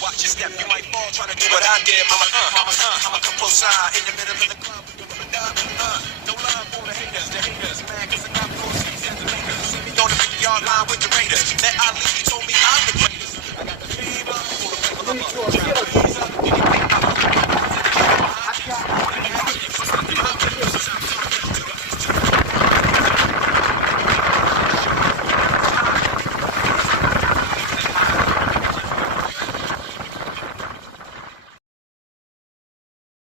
Watch your step, you might fall trying to do what I did. I'ma come close side in the middle of the club. No love for the haters, man, cause I got 4 seasons to make us. See me on the 50-yard line with the Raiders. Let I lead